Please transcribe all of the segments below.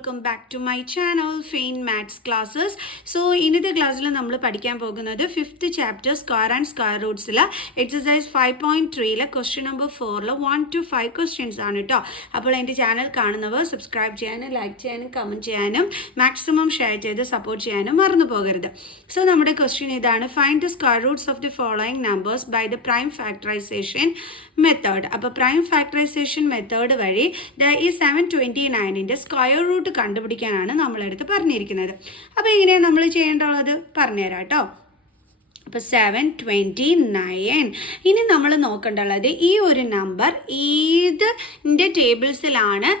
Welcome back to my channel fine maths classes. So ഇന്നത്തെ ക്ലാസ്സിൽ നമ്മൾ പഠിക്കാൻ പോകുന്നത് 5th chapter square and square റൂട്ട്സിൽ exercise 5.3 question number 4 1 to 5 questions ആണ് കേട്ടോ. അപ്പോൾ എൻ്റെ ചാനൽ കാണുന്നവർ സബ്സ്ക്രൈബ് ചെയ്യാനും ലൈക്ക് ചെയ്യാനും കമൻറ്റ് ചെയ്യാനും മാക്സിമം ഷെയർ ചെയ്ത് സപ്പോർട്ട് ചെയ്യാനും മറന്നു പോകരുത്. സോ നമ്മുടെ ക്വസ്റ്റ്യൻ ഇതാണ്: find the square roots of the following numbers by the prime factorisation method. അപ്പോൾ പ്രൈം ഫാക്ടറൈസേഷൻ മെത്തേഡ് വഴി ഈ 729ൻ്റെ സ്ക്വയർ റൂട്ട് കണ്ടുപിടിക്കാനാണ് നമ്മളെടുത്ത് പറഞ്ഞിരിക്കുന്നത്. അപ്പോൾ എങ്ങനെയാണ് നമ്മൾ ചെയ്യേണ്ടത് പറഞ്ഞുതരാം കേട്ടോ. അപ്പോൾ 729. ഇനി നമ്മൾ നോക്കേണ്ടുള്ളത് ഈ ഒരു നമ്പർ ഏതിൻ്റെ ടേബിൾസിലാണ്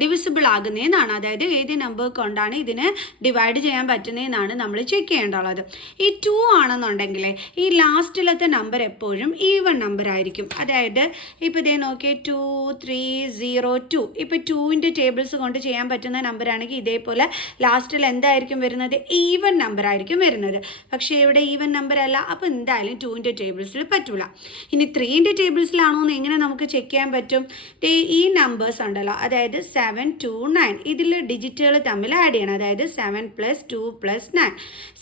ഡിവിസിബിൾ ആകുന്നതെന്നാണ്. അതായത് ഏത് നമ്പർ കൊണ്ടാണ് ഇതിന് ഡിവൈഡ് ചെയ്യാൻ പറ്റുന്നതെന്നാണ് നമ്മൾ ചെക്ക് ചെയ്യേണ്ടുള്ളത്. ഈ 2 ആണെന്നുണ്ടെങ്കിൽ ഈ ലാസ്റ്റിലത്തെ നമ്പർ എപ്പോഴും ഈവൺ നമ്പർ ആയിരിക്കും. അതായത് ഇപ്പോൾ ഇതേ നോക്കിയേ 2 3 0 2. ഇപ്പോൾ 2ൻ്റെ ടേബിൾസ് കൊണ്ട് ചെയ്യാൻ പറ്റുന്ന നമ്പറാണെങ്കിൽ ഇതേപോലെ ലാസ്റ്റിൽ എന്തായിരിക്കും വരുന്നത്? ഈവൺ നമ്പർ ആയിരിക്കും വരുന്നത്. പക്ഷേ ഇവിടെ ഈവൺ നമ്പർ അല്ല. അപ്പോൾ എന്തായാലും 2ൻ്റെ ടേബിൾസിൽ പറ്റില്ല. ഇനി 3ൻ്റെ ടേബിൾസിലാണോ എന്ന് എങ്ങനെ നമുക്ക് ചെക്ക് ചെയ്യാൻ പറ്റും? ഈ നമ്പേഴ്സ് ഉണ്ടല്ലോ, അതായത് 7 2 9, ഇതിൽ ഡിജിറ്റുകൾ തമ്മിൽ ആഡ് ചെയ്യണം. അതായത് 7 + 2 + 9.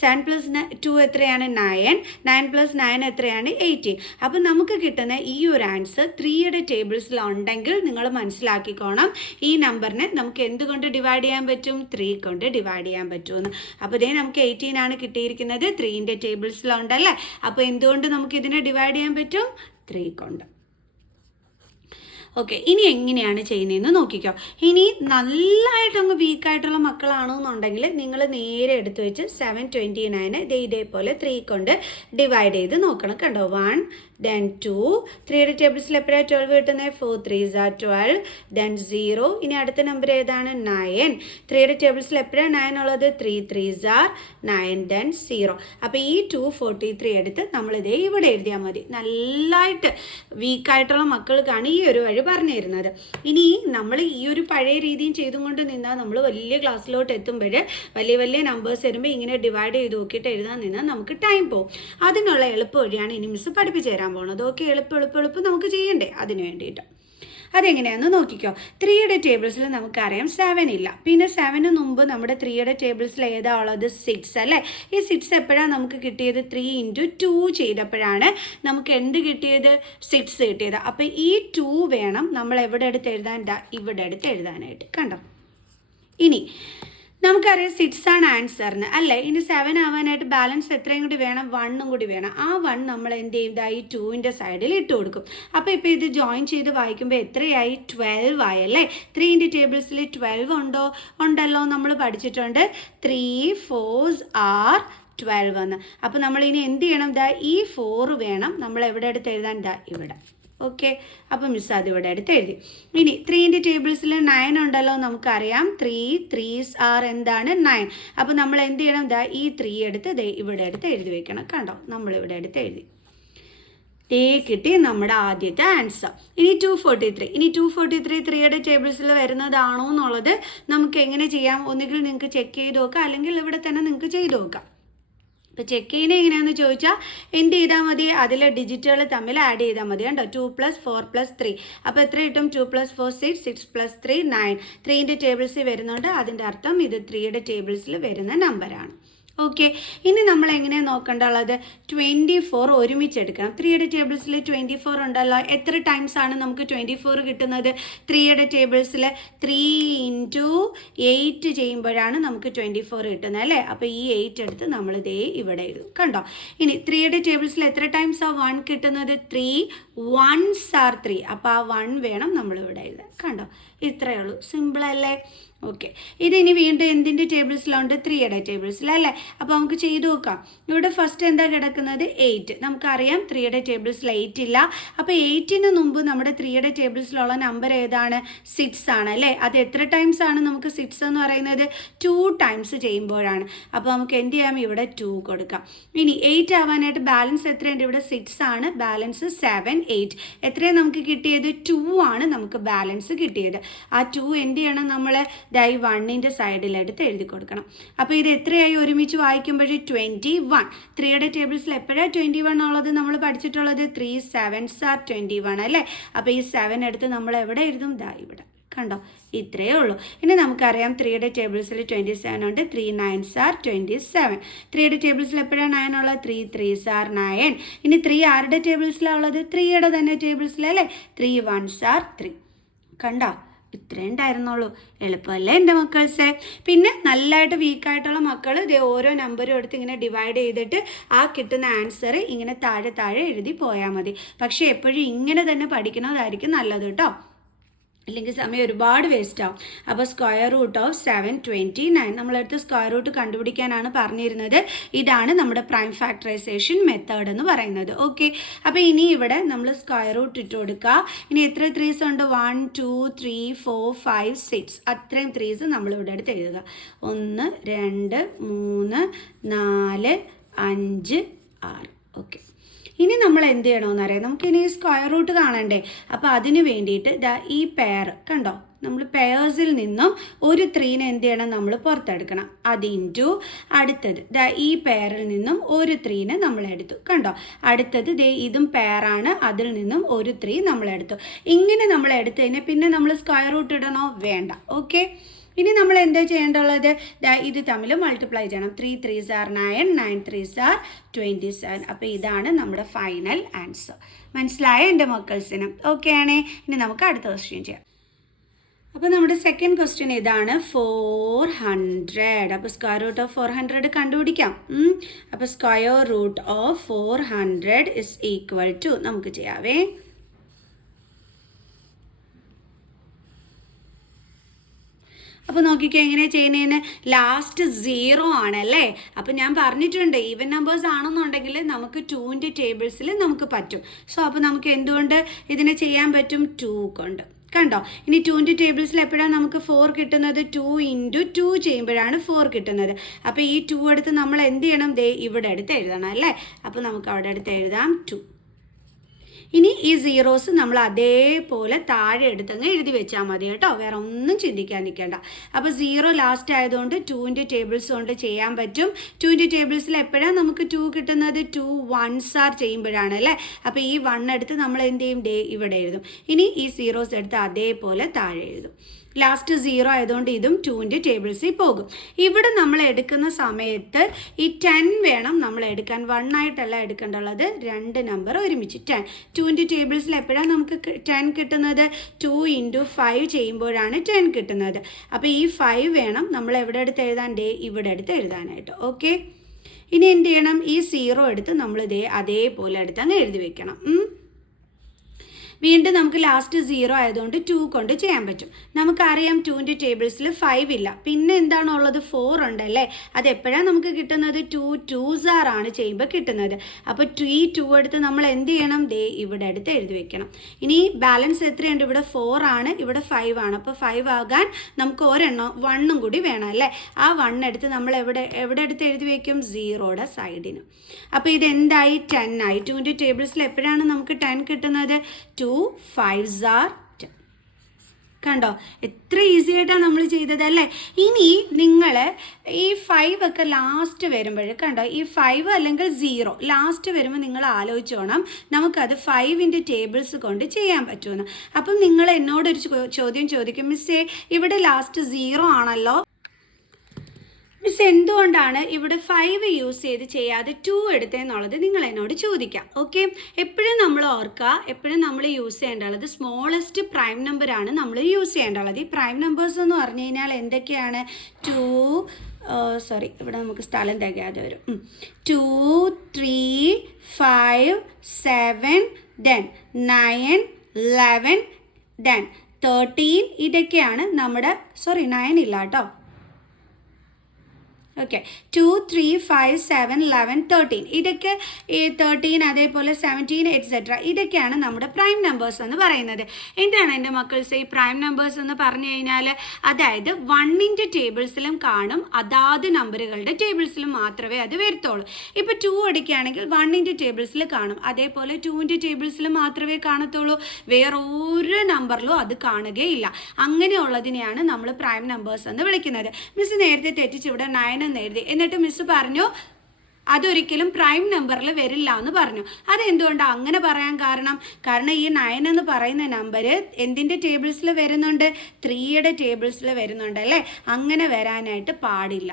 7 + 2 എത്രയാണ്? 9. 9 + 9 എത്രയാണ്? 18. അപ്പം നമുക്ക് കിട്ടുന്ന ഈ ഒരു ആൻസർ 3യുടെ ടേബിൾസിൽ ഉണ്ടെങ്കിൽ നിങ്ങൾ മനസ്സിലാക്കിക്കോണം ഈ നമ്പറിനെ നമുക്ക് എന്തുകൊണ്ട് ഡിവൈഡ് ചെയ്യാൻ പറ്റും? 3 കൊണ്ട് ഡിവൈഡ് ചെയ്യാൻ പറ്റുമെന്ന്. അപ്പോൾ ഇതേ നമുക്ക് 18 ആണ് കിട്ടിയിരിക്കുന്നത്. 3ൻ്റെ ടേബിൾസിലുണ്ടല്ലേ. അപ്പോൾ എന്തുകൊണ്ട് നമുക്ക് ഇതിനെ ഡിവൈഡ് ചെയ്യാൻ പറ്റും? 3 കൊണ്ട്. ഓക്കെ, ഇനി എങ്ങനെയാണ് ചെയ്യുന്നതെന്ന് നോക്കിക്കോ. ഇനി നല്ലതായിട്ടങ്ങ് വീക്കായിട്ടുള്ള മക്കളാണെന്നുണ്ടെങ്കിൽ നിങ്ങൾ നേരെ എടുത്ത് വെച്ച് 729 ഇതേപോലെ 3 കൊണ്ട് ഡിവൈഡ് ചെയ്ത് നോക്കണം. കണ്ടോ? 1 then 2. 3യുടെ ടേബിൾസിൽ എപ്പോഴാണ് 12 കിട്ടുന്നത്? 4 3s are 12. then 0. ഇനി അടുത്ത നമ്പർ ഏതാണ്? 9. 3യുടെ ടേബിൾസിൽ എപ്പോഴാണ് 9 ഉള്ളത്? 3 3s are 9. then 0. അപ്പോൾ ഈ 243 എടുത്ത് നമ്മളിതേ ഇവിടെ എഴുതിയാൽ മതി. നല്ലതായിട്ട് വീക്കായിട്ടുള്ള മക്കൾക്കാണ് ഈ ഒരു വഴി പറഞ്ഞു തരുന്നത്. ഇനി നമ്മൾ ഈ ഒരു പഴയ രീതിയും ചെയ്തും കൊണ്ട് നിന്നാൽ നമ്മൾ വലിയ ക്ലാസ്സിലോട്ട് എത്തുമ്പോൾ വലിയ നമ്പേഴ്സ് വരുമ്പോൾ ഇങ്ങനെ ഡിവൈഡ് ചെയ്ത് നോക്കിയിട്ട് എഴുതാൻ നിന്നാൽ നമുക്ക് ടൈം പോകും. അതിനുള്ള എളുപ്പ വഴിയാണ് ഇനി മിസ് പഠിപ്പിച്ചു തരാൻ പോകുന്നത്. ഓക്കെ, എളുപ്പം നമുക്ക് ചെയ്യണ്ടേ? അതിന് വേണ്ടിയിട്ട് അതെങ്ങനെയാണെന്ന് നോക്കിക്കോ. 3യുടെ ടേബിൾസിൽ നമുക്കറിയാം 7 ഇല്ല. പിന്നെ 7ന് മുമ്പ് നമ്മുടെ 3യുടെ ടേബിൾസിൽ ഏതാ ഉള്ളത്? 6 അല്ലേ. ഈ 6 എപ്പോഴാണ് നമുക്ക് കിട്ടിയത്? 3 × 2 ചെയ്തപ്പോഴാണ് നമുക്ക് എന്ത് കിട്ടിയത്? 6 കിട്ടിയത്. അപ്പോൾ ഈ 2 വേണം നമ്മൾ എവിടെ എടുത്ത് എഴുതാൻ? ഇവിടെ എടുത്ത് എഴുതാനായിട്ട്. കണ്ടോ? ഇനി നമുക്കറിയാം 6 ആണ് ആൻസറിന് അല്ലേ. ഇനി 7 ആവാനായിട്ട് ബാലൻസ് എത്രയും കൂടി വേണം? 1 കൂടി വേണം. ആ 1 നമ്മൾ എന്ത് ചെയ്യും? ഈ 2ൻ്റെ സൈഡിൽ ഇട്ട് കൊടുക്കും. അപ്പോൾ ഇപ്പോൾ ഇത് ജോയിൻ ചെയ്ത് വായിക്കുമ്പോൾ എത്രയായി? 12 ആയി അല്ലേ. 3ൻ്റെ ടേബിൾസിൽ 12 ഉണ്ടല്ലോ, നമ്മൾ പഠിച്ചിട്ടുണ്ട്. 3 4s are 12 എന്ന്. അപ്പോൾ നമ്മൾ ഇനി എന്ത് ചെയ്യണം? ഈ 4 വേണം നമ്മൾ എവിടെ എടുത്ത് എഴുതാൻ? ഇവിടെ. ഓക്കെ, അപ്പോൾ മിസ് അത് ഇവിടെ എടുത്ത് എഴുതി. ഇനി 3ൻ്റെ ടേബിൾസിൽ 9 ഉണ്ടല്ലോ, നമുക്കറിയാം. 3 3s are എന്താണ്? 9. അപ്പോൾ നമ്മൾ എന്ത് ചെയ്യണം? ഈ 3 എടുത്ത് ഇവിടെ എടുത്ത് എഴുതി വെക്കണം. കണ്ടോ? നമ്മളിവിടെ എടുത്ത് എഴുതി. കിട്ടി നമ്മുടെ ആദ്യത്തെ ആൻസർ. ഇനി 243. ഇനി 243 3യുടെ ടേബിൾസിൽ വരുന്നതാണോ എന്നുള്ളത് നമുക്ക് എങ്ങനെ ചെയ്യാം? ഒന്നുകിൽ നിങ്ങൾക്ക് ചെക്ക് ചെയ്ത് നോക്കാം, അല്ലെങ്കിൽ ഇവിടെ തന്നെ നിങ്ങൾക്ക് ചെയ്ത് നോക്കാം. ഇപ്പോൾ ചെക്ക് ചെയ്യുന്നത് എങ്ങനെയാണെന്ന് ചോദിച്ചാൽ എന്ത് ചെയ്താൽ മതി? അതിലെ ഡിജിറ്റുകൾ തമ്മിൽ ആഡ് ചെയ്താൽ മതി. കണ്ടോ? 2 + 4 + 3. അപ്പോൾ എത്ര കിട്ടും? 2 + 4 6, 6 + 3 9. 3ൻ്റെ ടേബിൾസിൽ വരുന്നുണ്ട്. അതിൻ്റെ അർത്ഥം ഇത് 3യുടെ ടേബിൾസിൽ വരുന്ന നമ്പറാണ്. ഓക്കെ, ഇനി നമ്മൾ എങ്ങനെയാണ് നോക്കേണ്ടുള്ളത്? 24 ഒരുമിച്ച് എടുക്കണം. 3യുടെ ടേബിൾസിൽ 24 ഉണ്ടല്ലോ. എത്ര ടൈംസ് ആണ് നമുക്ക് 24 കിട്ടുന്നത്? 3യുടെ ടേബിൾസിൽ 3 × 8 ചെയ്യുമ്പോഴാണ് നമുക്ക് 24 കിട്ടുന്നത് അല്ലേ. അപ്പോൾ ഈ 8 എടുത്ത് നമ്മൾ ഇവിടെ എഴുതും. കണ്ടോ? ഇനി 3യുടെ ടേബിൾസിൽ എത്ര ടൈംസ് ആ 1 കിട്ടുന്നത്? 3 1s are 3. അപ്പോൾ ആ 1 വേണം നമ്മളിവിടെ എഴുതാൻ. കണ്ടോ? ഇത്രയേ ഉള്ളൂ. സിമ്പിൾ അല്ലേ? ഓക്കെ, ഇതിനി വീണ്ടും എന്തിൻ്റെ ടേബിൾസിലുണ്ട്? 3യുടെ ടേബിൾസിൽ അല്ലേ. അപ്പോൾ നമുക്ക് ചെയ്ത് നോക്കാം. ഇവിടെ ഫസ്റ്റ് എന്താ കിടക്കുന്നത്? 8. നമുക്കറിയാം 3യുടെ ടേബിൾസിൽ 8 ഇല്ല. അപ്പോൾ 8ന് മുമ്പ് നമ്മുടെ 3യുടെ ടേബിൾസിലുള്ള നമ്പർ ഏതാണ്? 6 ആണ് അല്ലേ. അത് എത്ര ടൈംസ് ആണ് നമുക്ക് 6 എന്ന് പറയുന്നത്? 2 ടൈംസ് ചെയ്യുമ്പോഴാണ്. അപ്പോൾ നമുക്ക് എന്ത് ചെയ്യാം? ഇവിടെ 2 കൊടുക്കാം. ഇനി 8 ആവാനായിട്ട് ബാലൻസ് എത്രയുണ്ട്? ഇവിടെ 6 ആണ്. ബാലൻസ് 7 8. എത്രയാണ് നമുക്ക് കിട്ടിയത്? 2 ആണ് നമുക്ക് ബാലൻസ് കിട്ടിയത്. ആ 2 എന്ത് ചെയ്യണം? നമ്മൾ 1ൻ്റെ സൈഡിലെടുത്ത് എഴുതി കൊടുക്കണം. അപ്പോൾ ഇത് എത്രയായി ഒരുമിച്ച് വായിക്കുമ്പോൾ? 21. 3യുടെ ടേബിൾസിൽ എപ്പോഴാണ് 21 ഉള്ളത്? നമ്മൾ പഠിച്ചിട്ടുള്ളത് 3 7s are 21 അല്ലേ. അപ്പോൾ ഈ 7 എടുത്ത് നമ്മൾ എവിടെ എഴുതും? ഇവിടെ. കണ്ടോ, ഇത്രയേ ഉള്ളൂ. ഇനി നമുക്കറിയാം 3യുടെ ടേബിൾസിൽ 27 ഉണ്ട്. 3 9s are 27. 3യുടെ ടേബിൾസിൽ എപ്പോഴാണ് 9 ഉള്ളത്? 3 3s are 9. ഇനി 3 ആരുടെ ടേബിൾസിലാണ് ഉള്ളത്? 3യുടെ തന്നെ ടേബിൾസിലല്ലേ? 3 1s are 3. കണ്ടോ, ഇത്രയും ഉണ്ടായിരുന്നുള്ളൂ. എളുപ്പമല്ലേ എൻ്റെ മക്കൾസെ? പിന്നെ നല്ലതായിട്ട് വീക്കായിട്ടുള്ള മക്കൾ ഇതേ ഓരോ നമ്പറും എടുത്ത് ഇങ്ങനെ ഡിവൈഡ് ചെയ്തിട്ട് ആ കിട്ടുന്ന ആൻസർ ഇങ്ങനെ താഴെ താഴെ എഴുതി പോയാൽ മതി. പക്ഷേ എപ്പോഴും ഇങ്ങനെ തന്നെ പഠിക്കുന്നതായിരിക്കും നല്ലത് കേട്ടോ, ഇല്ലെങ്കിൽ സമയം ഒരുപാട് വേസ്റ്റ് ആവും. അപ്പോൾ സ്ക്വയർ റൂട്ട് ഓഫ് 729 നമ്മളടുത്ത് സ്ക്വയർ റൂട്ട് കണ്ടുപിടിക്കാനാണ് പറഞ്ഞിരുന്നത്. ഇതാണ് നമ്മുടെ പ്രൈം ഫാക്ടറൈസേഷൻ മെത്തേഡ് എന്ന് പറയുന്നത്. ഓക്കെ, അപ്പോൾ ഇനി ഇവിടെ നമ്മൾ സ്ക്വയർ റൂട്ട് ഇട്ട് കൊടുക്കുക. ഇനി എത്ര 3s ഉണ്ട്? 1 2 3 4 5 6. അത്രയും 3s നമ്മളിവിടെ എടുത്ത് എഴുതുക. 1 2 3 4 5 6. ഓക്കെ, ഇനി നമ്മൾ എന്ത് ചെയ്യണമെന്നറിയാം, നമുക്കിനി സ്ക്വയർ റൂട്ട് കാണണ്ടേ. അപ്പോൾ അതിന് വേണ്ടിയിട്ട് ഈ പെയർ കണ്ടോ, നമ്മൾ പെയേഴ്സിൽ നിന്നും ഒരു 3നെ എന്ത് ചെയ്യണം, നമ്മൾ പുറത്തെടുക്കണം. അത് ഇൻറ്റു അടുത്തത് ഈ പെയറിൽ നിന്നും ഒരു 3നെ നമ്മൾ എടുത്തു. കണ്ടോ, അടുത്തത് ഇതും പെയറാണ്, അതിൽ നിന്നും ഒരു 3 നമ്മൾ എടുത്തു. ഇങ്ങനെ നമ്മൾ എടുത്തു കഴിഞ്ഞാൽ പിന്നെ നമ്മൾ സ്ക്വയർ റൂട്ട് ഇടണോ? വേണ്ട. ഓക്കെ, ഇനി നമ്മൾ എന്താ ചെയ്യേണ്ടുള്ളത്? ഇത് തമ്മിൽ മൾട്ടിപ്ലൈ ചെയ്യണം. 3 3s are 9, 9 3s are 27. അപ്പോൾ ഇതാണ് നമ്മുടെ ഫൈനൽ ആൻസർ. മനസ്സിലായ എൻ്റെ മക്കൾസിനും? ഓക്കെ ആണേ. ഇനി നമുക്ക് അടുത്ത ക്വസ്റ്റ്യൻ ചെയ്യാം. അപ്പോൾ നമ്മുടെ സെക്കൻഡ് ക്വസ്റ്റ്യൻ ഇതാണ്, 400. അപ്പോൾ സ്ക്വയർ റൂട്ട് ഓഫ് 400 കണ്ടുപിടിക്കാം. അപ്പോൾ square root of 400 is equal to, നമുക്ക് ചെയ്യാവേ, അപ്പോൾ നോക്കിക്കോ എങ്ങനെയാണ് ചെയ്യുന്നതെന്ന്. ലാസ്റ്റ് 0 ആണല്ലേ. അപ്പോൾ ഞാൻ പറഞ്ഞിട്ടുണ്ട് ഈവൻ നമ്പേഴ്സ് ആണെന്നുണ്ടെങ്കിൽ നമുക്ക് 2ൻ്റെ ടേബിൾസിൽ നമുക്ക് പറ്റും. സോ അപ്പോൾ നമുക്ക് എന്തുകൊണ്ട് ഇതിനെ ചെയ്യാൻ പറ്റും? 2 കൊണ്ട്. കണ്ടോ, ഇനി 2ൻ്റെ ടേബിൾസിൽ എപ്പോഴാണ് നമുക്ക് 4 കിട്ടുന്നത്? 2 × 2 ചെയ്യുമ്പോഴാണ് 4 കിട്ടുന്നത്. അപ്പോൾ ഈ 2 എടുത്ത് നമ്മൾ എന്ത് ചെയ്യണം? ഇവിടെ എടുത്ത് എഴുതണം അല്ലേ. അപ്പോൾ നമുക്ക് അവിടെ എടുത്ത് എഴുതാം 2. ഇനി ഈ സീറോസ് നമ്മൾ അതേപോലെ താഴെ എടുത്തങ്ങ് എഴുതി വെച്ചാൽ മതി കേട്ടോ, വേറെ ഒന്നും ചിന്തിക്കാൻ നിൽക്കേണ്ട. അപ്പോൾ 0 ലാസ്റ്റ് ആയതുകൊണ്ട് 2ൻ്റെ ടേബിൾസ് കൊണ്ട് ചെയ്യാൻ പറ്റും. 2ൻ്റെ ടേബിൾസിൽ എപ്പോഴാണ് നമുക്ക് 2 കിട്ടുന്നത്? 2 1s are ചെയ്യുമ്പോഴാണ് അല്ലേ. അപ്പോൾ ഈ 1 എടുത്ത് നമ്മൾ എന്ത് ചെയ്യും? ഇവിടെ എഴുതും. ഇനി ഈ സീറോസ് എടുത്ത് അതേപോലെ താഴെ എഴുതും. ലാസ്റ്റ് 0 ആയതുകൊണ്ട് ഇതും 2ൻ്റെ ടേബിൾസിൽ പോകും. ഇവിടെ നമ്മൾ എടുക്കുന്ന സമയത്ത് ഈ 10 വേണം നമ്മൾ എടുക്കാൻ. 1 ആയിട്ടല്ല എടുക്കേണ്ടുള്ളത്, 2 നമ്പർ ഒരുമിച്ച് 10. 2ൻ്റെ ടേബിൾസിൽ എപ്പോഴാണ് നമുക്ക് 10 കിട്ടുന്നത്? 2 × 5 ചെയ്യുമ്പോഴാണ് 10 കിട്ടുന്നത്. അപ്പോൾ ഈ 5 വേണം നമ്മൾ എവിടെ എടുത്ത് എഴുതാൻ? ഇവിടെ എടുത്ത് എഴുതാനായിട്ട്. ഓക്കെ, ഇനി എന്ത് ചെയ്യണം? ഈ 0 എടുത്ത് നമ്മൾ അതേപോലെ എടുത്ത് അങ്ങ് എഴുതി വെക്കണം. വീണ്ടും നമുക്ക് ലാസ്റ്റ് 0 ആയതുകൊണ്ട് 2 കൊണ്ട് ചെയ്യാൻ പറ്റും. നമുക്കറിയാം 2ൻ്റെ ടേബിൾസിൽ 5 ഇല്ല, പിന്നെ എന്താണുള്ളത്? 4 ഉണ്ടല്ലേ. അതെപ്പോഴാണ് നമുക്ക് കിട്ടുന്നത്? 2 2s are ആണ് ചെയ്യുമ്പോൾ കിട്ടുന്നത്. അപ്പോൾ ഈ 2 എടുത്ത് നമ്മൾ എന്ത് ചെയ്യണം? ഇവിടെ എടുത്ത് എഴുതി വെക്കണം. ഇനി ബാലൻസ് എത്രയുണ്ട്? ഇവിടെ 4 ആണ്, ഇവിടെ 5 ആണ്. അപ്പോൾ 5 ആകാൻ നമുക്ക് ഒരെണ്ണം 1 കൂടി വേണം അല്ലേ. ആ 1 എടുത്ത് നമ്മൾ എവിടെ എടുത്ത് എഴുതി വയ്ക്കും? 0യുടെ സൈഡിന്. അപ്പോൾ ഇതെന്തായി? 10 ആയി. 2ൻ്റെ ടേബിൾസിൽ എപ്പോഴാണ് നമുക്ക് 10 കിട്ടുന്നത്? 2 5s are 10. കണ്ടോ, എത്ര ഈസി ആയിട്ടാണ് നമ്മൾ ചെയ്തതല്ലേ. ഇനി നിങ്ങൾ ഈ 5 ഒക്കെ ലാസ്റ്റ് വരുമ്പോൾ കണ്ടോ, ഈ 5 അല്ലെങ്കിൽ 0 ലാസ്റ്റ് വരുമ്പോൾ നിങ്ങൾ ആലോചിച്ചോണം നമുക്കത് 5ൻ്റെ ടേബിൾസ് കൊണ്ട് ചെയ്യാൻ പറ്റുമെന്ന്. അപ്പം നിങ്ങൾ എന്നോടൊരു ചോദ്യം ചോദിക്കും, മിസ്സേ ഇവിടെ ലാസ്റ്റ് 0 ആണല്ലോ, മിസ് എന്തുകൊണ്ടാണ് ഇവിടെ 5 യൂസ് ചെയ്ത് ചെയ്യാതെ 2 എടുത്തതെന്നുള്ളത് നിങ്ങൾ എന്നോട് ചോദിക്കാം. ഓക്കെ, എപ്പോഴും നമ്മൾ ഓർക്കുക, എപ്പോഴും നമ്മൾ യൂസ് ചെയ്യേണ്ടത് സ്മോളസ്റ്റ് പ്രൈം നമ്പറാണ് നമ്മൾ യൂസ് ചെയ്യേണ്ടത്. ഈ പ്രൈം നമ്പേഴ്സ് എന്ന് പറഞ്ഞു കഴിഞ്ഞാൽ എന്തൊക്കെയാണ്? 2 ഇവിടെ നമുക്ക് സ്ഥലം തികയാതെ വരും. 2 3 5 7 then 9 11 then 13. ഇതൊക്കെയാണ് നമ്മുടെ 9 ഇല്ല കേട്ടോ. ഓക്കെ, 2 3 5 7 11 13. ഇതൊക്കെ 13 അതേപോലെ 17 എറ്റ്സെട്ര ഇതൊക്കെയാണ് നമ്മുടെ പ്രൈം നമ്പേഴ്സ് എന്ന് പറയുന്നത്. എന്താണ് എൻ്റെ മക്കൾസ് ഈ പ്രൈം നമ്പേഴ്സ് എന്ന് പറഞ്ഞു കഴിഞ്ഞാൽ? അതായത് 1ൻ്റെ ടേബിൾസിലും കാണും, അതാത് നമ്പറുകളുടെ ടേബിൾസിലും മാത്രമേ അത് വരത്തുള്ളൂ. ഇപ്പോൾ 2 എടുക്കുകയാണെങ്കിൽ 1ൻ്റെ ടേബിൾസിൽ കാണും, അതേപോലെ 2ൻ്റെ ടേബിൾസിൽ മാത്രമേ കാണത്തുള്ളൂ, വേറെ ഒരു നമ്പറിലും അത് കാണുകയില്ല. അങ്ങനെയുള്ളതിനെയാണ് നമ്മൾ പ്രൈം നമ്പേഴ്സ് എന്ന് വിളിക്കുന്നത്. മിസ് നേരത്തെ തെറ്റിച്ച് ഇവിടെ 9 എന്ന് എഴുതി, എന്നിട്ട് മിസ് പറഞ്ഞു അതൊരിക്കലും പ്രൈം നമ്പറിൽ വരില്ല എന്ന് പറഞ്ഞു. അതെന്തുകൊണ്ടാണ് അങ്ങനെ പറയാൻ കാരണം ഈ 9 എന്ന് പറയുന്ന നമ്പർ എന്തിൻ്റെ ടേബിൾസിൽ വരുന്നുണ്ട്? 3യുടെ ടേബിൾസിൽ വരുന്നുണ്ട് അല്ലേ? അങ്ങനെ വരാനായിട്ട് പാടില്ല.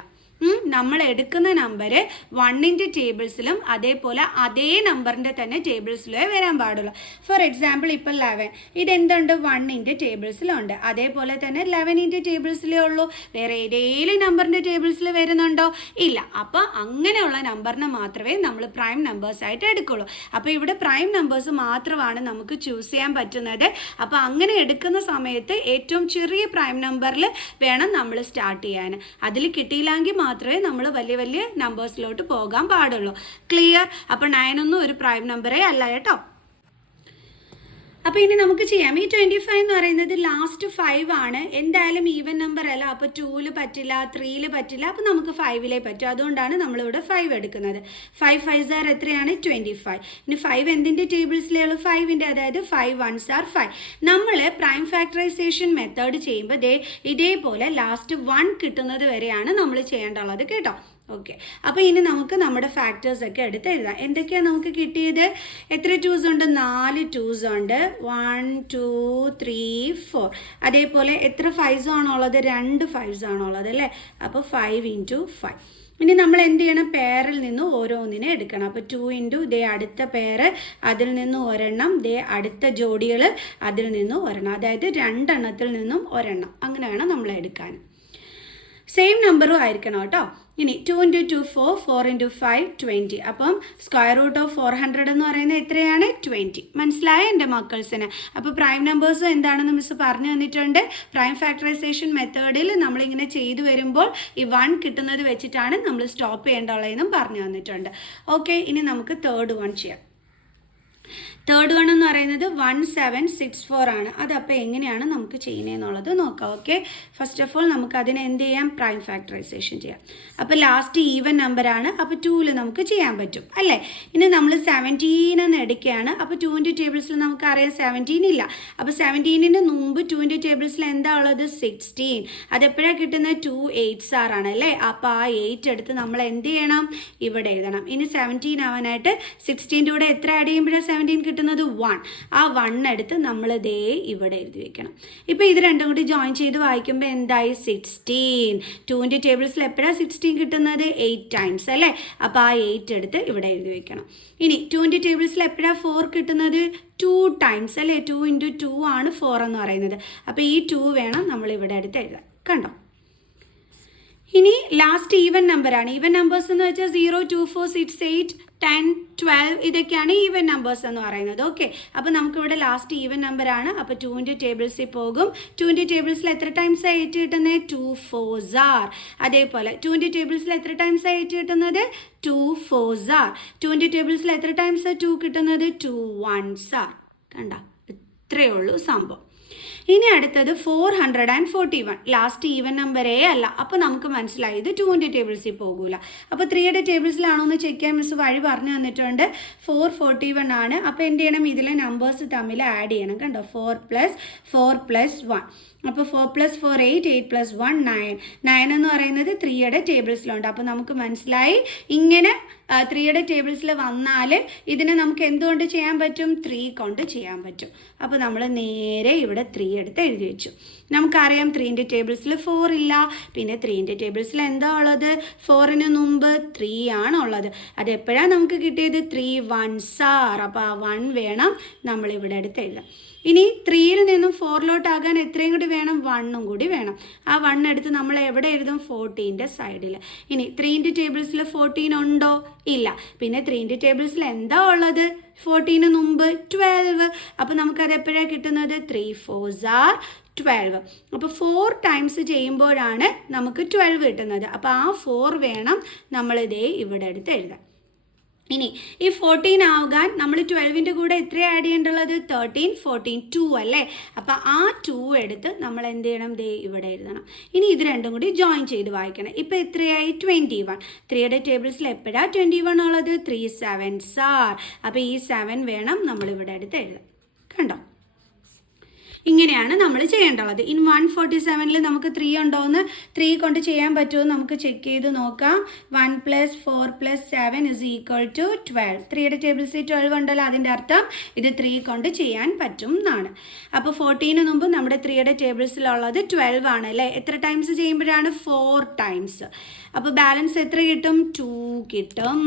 നമ്മൾ എടുക്കുന്ന നമ്പർ 1ൻ്റെ ടേബിൾസിലും അതേപോലെ അതേ നമ്പറിൻ്റെ തന്നെ ടേബിൾസിലേ വരാൻ പാടുള്ളൂ. ഫോർ എക്സാമ്പിൾ ഇപ്പോൾ 11 ഇതെന്തുണ്ട്? 1ൻ്റെ ടേബിൾസിലുണ്ട്. അതേപോലെ തന്നെ 11ൻ്റെ ടേബിൾസിലേ ഉള്ളൂ. വേറെ ഏതെങ്കിലും നമ്പറിൻ്റെ ടേബിൾസിൽ വരുന്നുണ്ടോ? ഇല്ല. അപ്പോൾ അങ്ങനെയുള്ള നമ്പറിനെ മാത്രമേ നമ്മൾ പ്രൈം നമ്പേഴ്സായിട്ട് എടുക്കുള്ളൂ. അപ്പോൾ ഇവിടെ പ്രൈം നമ്പേഴ്സ് മാത്രമാണ് നമുക്ക് ചൂസ് ചെയ്യാൻ പറ്റുന്നത്. അപ്പോൾ അങ്ങനെ എടുക്കുന്ന സമയത്ത് ഏറ്റവും ചെറിയ പ്രൈം നമ്പറിൽ വേണം നമ്മൾ സ്റ്റാർട്ട് ചെയ്യാൻ. അതിൽ കിട്ടിയില്ലെങ്കിൽ മാത്രമേ നമ്മൾ വലിയ വലിയ നമ്പേഴ്സിലോട്ട് പോകാൻ പാടുള്ളൂ. ക്ലിയർ? അപ്പോൾ 9 ഒന്നും ഒരു പ്രൈം നമ്പറേ അല്ല കേട്ടോ. അപ്പോൾ ഇനി നമുക്ക് ചെയ്യാം. ഈ 25 എന്ന് പറയുന്നത് ലാസ്റ്റ് 5 ആണ്. എന്തായാലും ഈവൻ നമ്പർ അല്ല. അപ്പോൾ 2ൽ പറ്റില്ല, 3ൽ പറ്റില്ല. അപ്പോൾ നമുക്ക് 5ലേ പറ്റും. അതുകൊണ്ടാണ് നമ്മളിവിടെ 5 എടുക്കുന്നത്. 5 5s are എത്രയാണ്? 25. ഇനി 5 എന്തിൻ്റെ ടേബിൾസിലേ ഉള്ളൂ? 5ൻ്റെ. അതായത് 5 1s are 5. നമ്മൾ പ്രൈം ഫാക്ടറൈസേഷൻ മെത്തേഡ് ചെയ്യുമ്പോൾ ഇതേപോലെ ലാസ്റ്റ് 1 കിട്ടുന്നത് വരെയാണ് നമ്മൾ ചെയ്യേണ്ടുള്ളത് കേട്ടോ. ഓക്കെ. അപ്പോൾ ഇനി നമുക്ക് നമ്മുടെ ഫാക്ടേഴ്സൊക്കെ എടുത്ത് എഴുതാം. എന്തൊക്കെയാണ് നമുക്ക് കിട്ടിയത്? എത്ര 2s ഉണ്ട്? 4 2s ഉണ്ട്. 1 2 3 4. അതേപോലെ എത്ര 5s ആണുള്ളത്? 2 5s ആണുള്ളത് അല്ലേ? അപ്പോൾ 5 × 5. ഇനി നമ്മൾ എന്ത് ചെയ്യണം? പെയറിൽ നിന്ന് ഓരോന്നിനെ എടുക്കണം. അപ്പോൾ 2 × അടുത്ത പെയർ, അതിൽ നിന്ന് ഒരെണ്ണം, അടുത്ത ജോഡികൾ, അതിൽ നിന്ന് ഒരെണ്ണം. അതായത് 2 എണ്ണത്തിൽ നിന്നും ഒരെണ്ണം. അങ്ങനെ വേണം നമ്മൾ എടുക്കാൻ. സെയിം നമ്പറും ആയിരിക്കണം കേട്ടോ. ഇനി 2 × 2 4, 4 × 5 20. അപ്പം സ്ക്വയർ റൂട്ട് ഓഫ് 400 എന്ന് പറയുന്നത് എത്രയാണ്? 20. മനസ്സിലായ എൻ്റെ മക്കൾസിന്? അപ്പോൾ പ്രൈം നമ്പേഴ്സ് എന്താണെന്ന് മിസ് പറഞ്ഞു തന്നിട്ടുണ്ട്. പ്രൈം ഫാക്ടറൈസേഷൻ മെത്തേഡിൽ നമ്മളിങ്ങനെ ചെയ്തു വരുമ്പോൾ ഈ 1 കിട്ടുന്നത് വെച്ചിട്ടാണ് നമ്മൾ സ്റ്റോപ്പ് ചെയ്യേണ്ടുള്ളതെന്നും പറഞ്ഞു തന്നിട്ടുണ്ട്. ഓക്കെ. ഇനി നമുക്ക് തേർഡ് വൺ ചെയ്യാം. തേർഡ് വൺ എന്ന് പറയുന്നത് 1764 ആണ്. അതപ്പോൾ എങ്ങനെയാണ് നമുക്ക് ചെയ്യുന്നതെന്നുള്ളത് നോക്കാം. ഓക്കെ. ഫസ്റ്റ് ഓഫ് ഓൾ നമുക്ക് അതിനെ എന്ത് ചെയ്യാം? പ്രൈം ഫാക്ടറൈസേഷൻ ചെയ്യാം. അപ്പോൾ ലാസ്റ്റ് ഈവൻ നമ്പറാണ്. അപ്പോൾ 2ൽ നമുക്ക് ചെയ്യാൻ പറ്റും അല്ലേ? ഇനി നമ്മൾ 17 എന്ന് എടുക്കുകയാണ്. അപ്പോൾ 2ൻ്റെ ടേബിൾസിൽ നമുക്കറിയാം 17 ഇല്ല. അപ്പോൾ 17ന് മുമ്പ് 2ൻ്റെ ടേബിൾസിൽ എന്താ ഉള്ളത്? 16. അതെപ്പോഴാണ് കിട്ടുന്നത്? 2 8s ആണ് അല്ലേ? അപ്പോൾ ആ 8 എടുത്ത് നമ്മൾ എന്ത് ചെയ്യണം? ഇവിടെ എഴുതണം. ഇനി 17 ആവാനായിട്ട് 16ൻ്റെ കൂടെ എത്ര ആഡ് ചെയ്യുമ്പോഴാണ് 17 കിട്ടുന്നത്? 1. ആ 1 എടുത്ത് നമ്മൾ ഇവിടെ എഴുതി വെക്കണം. ഇപ്പോൾ ഇത് രണ്ടും കൂടി ജോയിൻ ചെയ്ത് വായിക്കുമ്പോൾ എന്തായി? 16. 2ൻ്റെ ടേബിൾസിൽ എപ്പോഴാണ് 16 കിട്ടുന്നത്? 8 ടൈംസ് അല്ലേ? അപ്പോൾ ആ 8 എടുത്ത് ഇവിടെ എഴുതി വെക്കണം. ഇനി 2ൻ്റെ ടേബിൾസിൽ എപ്പോഴാണ് 4 കിട്ടുന്നത്? 2 ടൈംസ് അല്ലേ? 2 × 2 ആണ് 4 എന്ന് പറയുന്നത്. അപ്പോൾ ഈ 2 വേണം നമ്മൾ ഇവിടെ എടുത്ത് എഴുതാൻ. കണ്ടോ? ഇനി ലാസ്റ്റ് ഈവൻ നമ്പറാണ്. ഈവൻ നമ്പേഴ്സ് എന്ന് വെച്ചാൽ 0 2 4 6 8 10 12 ഇതൊക്കെയാണ് ഈവൻ നമ്പേഴ്സ് എന്ന് പറയുന്നത്. ഓക്കെ. അപ്പോൾ നമുക്കിവിടെ ലാസ്റ്റ് ഈവൻ നമ്പറാണ്. അപ്പോൾ 2ൻ്റെ ടേബിൾസിൽ പോകും. 2ൻ്റെ ടേബിൾസിൽ എത്ര ടൈംസ് 8 കിട്ടുന്നത്? 2 4s are. അതേപോലെ 2ൻ്റെ ടേബിൾസിൽ എത്ര ടൈംസ് 8 കിട്ടുന്നത്? 2 4s are. 2ൻ്റെ ടേബിൾസിൽ എത്ര ടൈംസ് 2 കിട്ടുന്നത്? 2 1s are. കണ്ടോ? ഇത്രയേ ഉള്ളൂ സംഭവം. ഇനി അടുത്തത് 441. ലാസ്റ്റ് ഈവൻ നമ്പറേ അല്ല. അപ്പോൾ നമുക്ക് മനസ്സിലായി ഇത് 2ൻ്റെ ടേബിൾസിൽ പോകൂല. അപ്പോൾ 3യുടെ ടേബിൾസിലാണോ എന്ന് ചെക്ക് ചെയ്യാൻ മിസ് വഴി പറഞ്ഞു തന്നിട്ടുണ്ട്. 441 ആണ്. അപ്പോൾ എന്ത് ചെയ്യണം? ഇതിലെ നമ്പേഴ്സ് തമ്മിൽ ആഡ് ചെയ്യണം. കണ്ടോ? 4 + 4 + 1. അപ്പോൾ 4 + 4 8, 8 + 1 9. 9 എന്ന് പറയുന്നത് 3യുടെ ടേബിൾസിലുണ്ട്. അപ്പോൾ നമുക്ക് മനസ്സിലായി ഇങ്ങനെ 3യുടെ ടേബിൾസിൽ വന്നാൽ ഇതിനെ നമുക്ക് എന്തുകൊണ്ട് ചെയ്യാൻ പറ്റും? 3 കൊണ്ട് ചെയ്യാൻ പറ്റും. അപ്പോൾ നമ്മൾ നേരെ ഇവിടെ 3 എടുത്ത് എഴുതി വെച്ചു. നമുക്കറിയാം 3ൻ്റെ ടേബിൾസിൽ 4 ഇല്ല. പിന്നെ 3ൻ്റെ ടേബിൾസിൽ എന്താ ഉള്ളത്? 4ന് മുമ്പ് 3 ആണുള്ളത്. അതെപ്പോഴാണ് നമുക്ക് കിട്ടിയത്? 3 1s are. അപ്പോൾ ആ 1 വേണം നമ്മളിവിടെ എടുത്ത് എഴുതാം. ഇനി 3യിൽ നിന്നും 4ലോട്ടാകാൻ എത്രയും കൂടി വേണം? 1ഉം കൂടി വേണം. ആ 1 എടുത്ത് നമ്മൾ എവിടെ എഴുതും? 14ൻ്റെ സൈഡിൽ. ഇനി 3ൻ്റെ ടേബിൾസിൽ 14 ഉണ്ടോ? ഇല്ല. പിന്നെ 3ൻ്റെ ടേബിൾസിൽ എന്താ ഉള്ളത്? 14ന് മുമ്പ് 12. അപ്പോൾ നമുക്കത് എപ്പോഴാണ് കിട്ടുന്നത്? 3 4s are 12. അപ്പോൾ 4 ടൈംസ് ചെയ്യുമ്പോഴാണ് നമുക്ക് 12 കിട്ടുന്നത്. അപ്പോൾ ആ 4 വേണം നമ്മളിതേ ഇവിടെ എടുത്ത് എഴുതാം. ഇനി ഈ 14 ആകാൻ നമ്മൾ 12ൻ്റെ കൂടെ എത്ര ആഡ് ചെയ്യേണ്ടുള്ളത്? 13 14 2 അല്ലേ? അപ്പോൾ ആ 2 എടുത്ത് നമ്മൾ എന്ത് ചെയ്യണം? ഇവിടെ എഴുതണം. ഇനി ഇത് രണ്ടും കൂടി ജോയിൻ ചെയ്ത് വായിക്കണം. ഇപ്പോൾ എത്രയായി? 21. 3യുടെ ടേബിൾസിൽ എപ്പോഴാണ് 21 ഉള്ളത്? 3 7s are. അപ്പോൾ ഈ 7 വേണം നമ്മളിവിടെ എടുത്ത് എഴുതാം. കണ്ടോ? ഇങ്ങനെയാണ് നമ്മൾ ചെയ്യേണ്ടത്. ഇൻ 147 നമുക്ക് 3 ഉണ്ടോയെന്ന് 3 കൊണ്ട് ചെയ്യാൻ പറ്റുമോ നമുക്ക് ചെക്ക് ചെയ്ത് നോക്കാം. 1 + 4 + 7 = 12. 3യുടെ ടേബിൾ സി 12 ഉണ്ടല്ലോ, അതിൻ്റെ അർത്ഥം ഇത് 3 കൊണ്ട് ചെയ്യാൻ പറ്റും എന്നാണ്. അപ്പോൾ 14 മുമ്പ് നമ്മുടെ 3യുടെ ടേബിൾസിലുള്ളത് 12 ആണ് അല്ലേ. എത്ര ടൈംസ് ചെയ്യുമ്പോഴാണ്? 4 ടൈംസ്. അപ്പോൾ ബാലൻസ് എത്ര കിട്ടും? 2 കിട്ടും.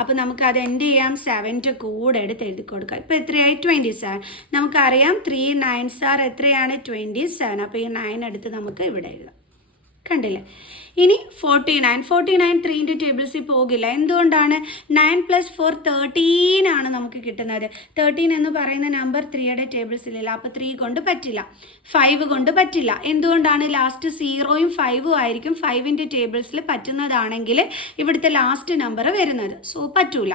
അപ്പോൾ നമുക്കത് എന്ത് ചെയ്യാം? 7ൻ്റെ കൂടെ എടുത്ത് എഴുതി കൊടുക്കാം. ഇപ്പോൾ എത്രയായി? 27. നമുക്കറിയാം 3 9s are എത്രയാണ്? 27. അപ്പോൾ ഈ 9 എടുത്ത് നമുക്ക് ഇവിടെ എഴുതാം. കണ്ടില്ലേ? ഇനി 49 3ൻ്റെ ടേബിൾസിൽ പോകില്ല. എന്തുകൊണ്ടാണ്? 9 + 4 13 ആണ് നമുക്ക് കിട്ടുന്നത്. 13 എന്ന് പറയുന്ന നമ്പർ 3യുടെ ടേബിൾസിലില്ല. അപ്പോൾ 3 കൊണ്ട് പറ്റില്ല, 5 കൊണ്ട് പറ്റില്ല. എന്തുകൊണ്ടാണ്? ലാസ്റ്റ് 0ഉം 5ഉം ആയിരിക്കും 5ൻ്റെ ടേബിൾസിൽ പറ്റുന്നതാണെങ്കിൽ ഇവിടുത്തെ ലാസ്റ്റ് നമ്പർ വരുന്നത്. സോ പറ്റൂല.